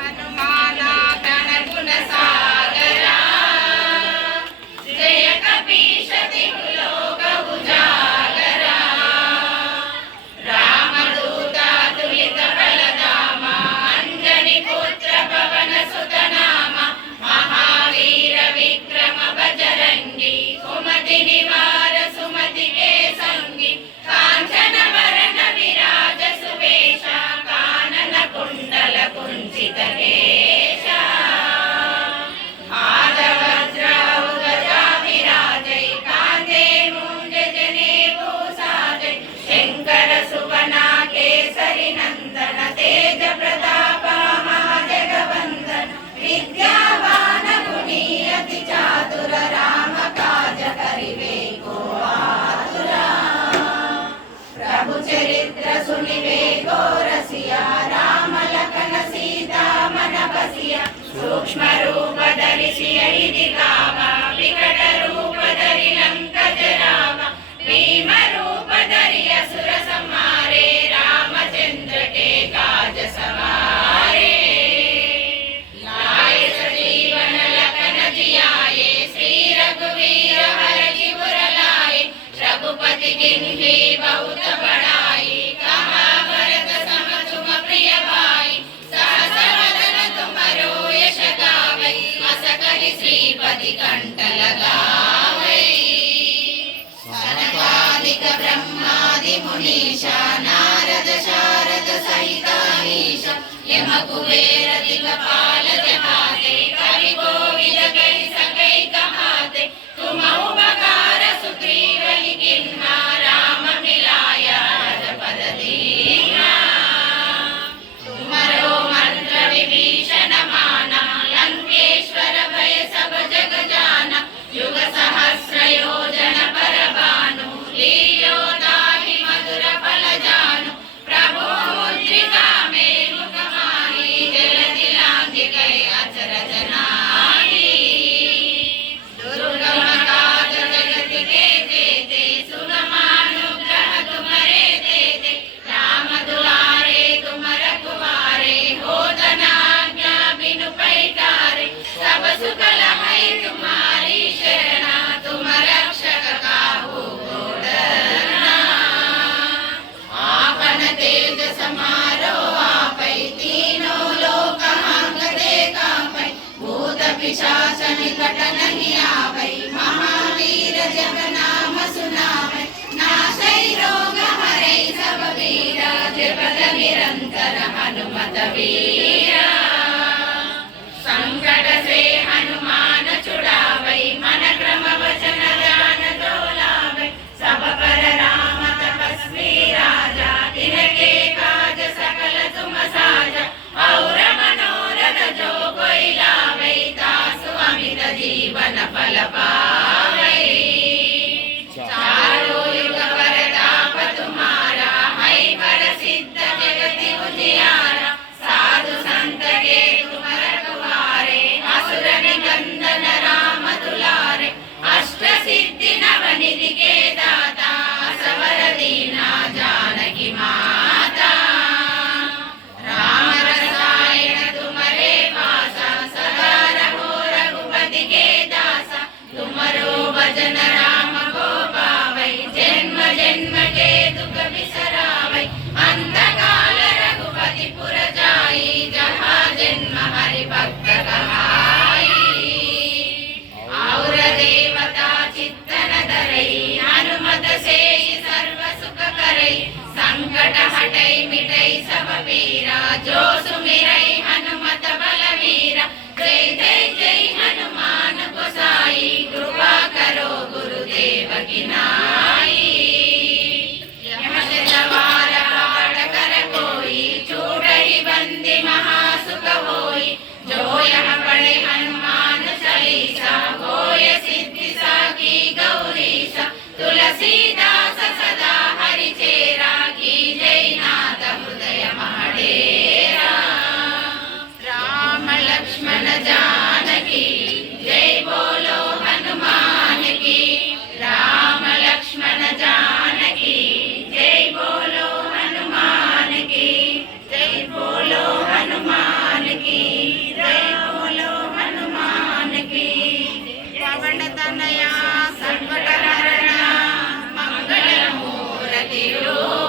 हनुमाना प्रणगुण सागरा जय कपीश दिहुलोक उजागरा रामदूता तुलित बलधामा अंजनी पुत्र पवन सुत नामा महावीर विक्रम बजरंगी कुमति निवार सुमति के संगी कांचन वरण विराज सुवेशा कानन कुंडल कुंचित केशा आदवज्र ध्वजा विराजै कांधे मूंज जनेऊ साजै शंकर सुवना केसरी नंदन तेज प्रताप महाजगवंदन विद्यावान गुणी अति चातुर राम काज करिवे को आतुरा प्रभु चरित्र सुनिवे को रसिया राम लखन सीता मन बसिया सूक्ष्म रूप धरि सियहि दिखावा विकट रूप धरि लंक जरावा भीम रूप धरि असुर संहारे रामचंद्र के काज सवारे लाए सजीवन लखन जियाए श्री रघुवीर हरषि उर लाए रघुपति किन्ही बहुत बड़ाई कहा भरत सम तुम प्रिय भाई सहस वदन तुमरो यश गावै अस कहि श्रीपति कंठ लगावै सनकादिक ब्रह्मादि मुनीशा नारद शारद सहित अहीशा यम कुबेर दिगपाल जहाते कवि कोविद कहि सकै कहाते तुम उपकार सुग्रीव ही किन्ना राम मिलाया रजपद दीना तुमरो मंत्र विभीषण माना लंकेश्वर भय सब जग जाना युग सहस्र योजन पर भानु लील्यो दाहि मधुर फल जानु प्रभु मुद्रिका में मुख माही जलधि लांघि गए अचरज नाहि दुर्गम काज जगत के जेते सुगमानुग्रह तुम्हारे देते राम दुलारे तुम रखवारे हो धनाज्ञा बिनु पैठारे सब सुख लहै तुम्हारी शरणा तुम रक्षक काहू को डरना आपन तेज समारो आपै तीनों लोक हांकते कांपै भूत पिशाच निकट नहीं आवै महावीर जब नाम सुनावै नाशै रोग हरै सब वीरा जपद निरंतर हनुमत वीरा संकट से हनुमान छुड़ावै मन क्रम वचन ध्यान दोलावै सब पर राम तपस्वी राजा तिनके काज सकल तुम साजा और मनोरथ जो कोई लावै तासु अमित जीवन फल पावै चारों युग परताप तुम्हारा है प्रसिद्ध जगति उजियारा साधु संत के तुम रखवारे असुर निकंदन राम दुलारे अष्ट सिद्धि नव निधि के दाता सवर दीना जानकी माता राम रसायन तुम्हारे पासा सदा रहो रघुपति के दासा तुमरो भजन राम को पावै जन्म जन्म के दुख बिसरावै अंत काल रघुपति पुर जाई जहाँ जन्म हरि भक्त कहाई और देवता चित्तन धरै हनुमत से सर्व सुख करै संकट हटै मिटै सब पीरा जो सुमिरै हनुमत बलवीरा जय जय जय हनुमान गोसाई कृपा करो गुरुदेव की नाई यमश सवार पहाड़ कर कोई छूटहि बंदी महासुख होई जो यह पढ़े हनुमान चालीसा होय सिद्धि साखी गौरीशा तुलसीदास सदा हरि चेरा की जय नाथ हृदय महडेरा राम लक्ष्मण जानकी जय बोलो हनुमान की राम लक्ष्मण जानकी तनया संकटहरण मंगलमूर्ति रूप